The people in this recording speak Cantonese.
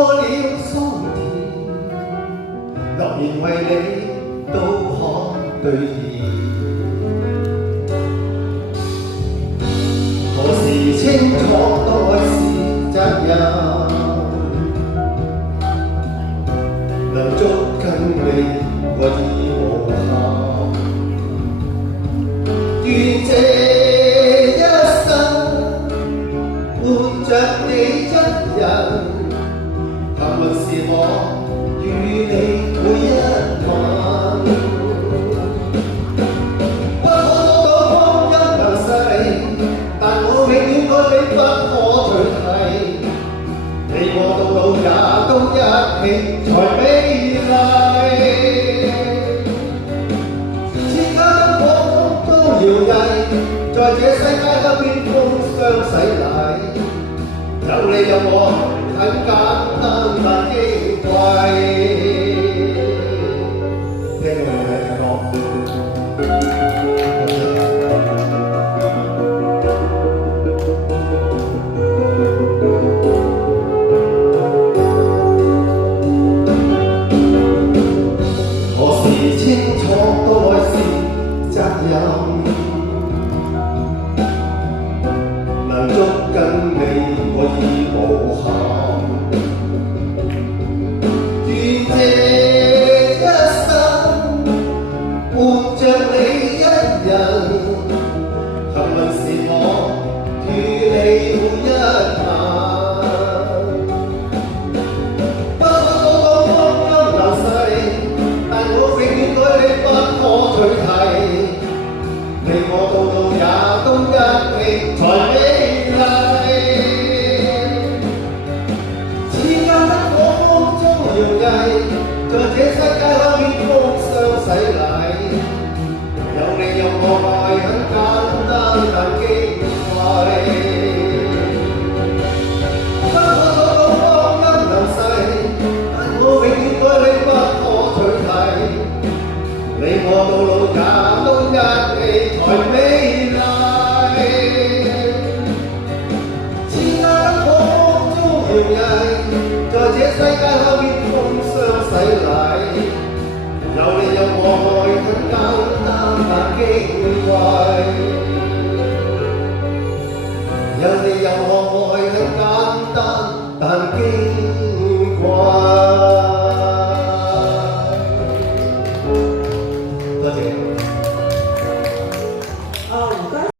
過了桑田，諾言為你都可兌現。何時清楚當愛是責任，能捉緊你我已無憾。願這一生伴着你一人，談論是我與你每一晚。不可到光陰流逝，但我永遠愛你不可取替。你我到老也都一起才美麗。千家燈火都搖曳，在這世界不變風霜洗禮。有你有我很簡單但矜貴。聽到你嘅歌。何時清楚當愛是責任，能捉緊你我已無憾。願這一生伴着你一人，幸運是我與你每一晚。不可到光陰流逝，但我永遠愛你不可取替。你我到老也都一起才美麗。千家燈火風中搖曳，在這世界可變風霜洗禮。有你有我愛很簡單但矜貴。不可到光陰流逝，但我永遠愛你不可取替。你我到老也都一起才美麗。千家燈火中搖曳，在這世界可變風霜洗禮。有你有我愛很簡單但矜貴。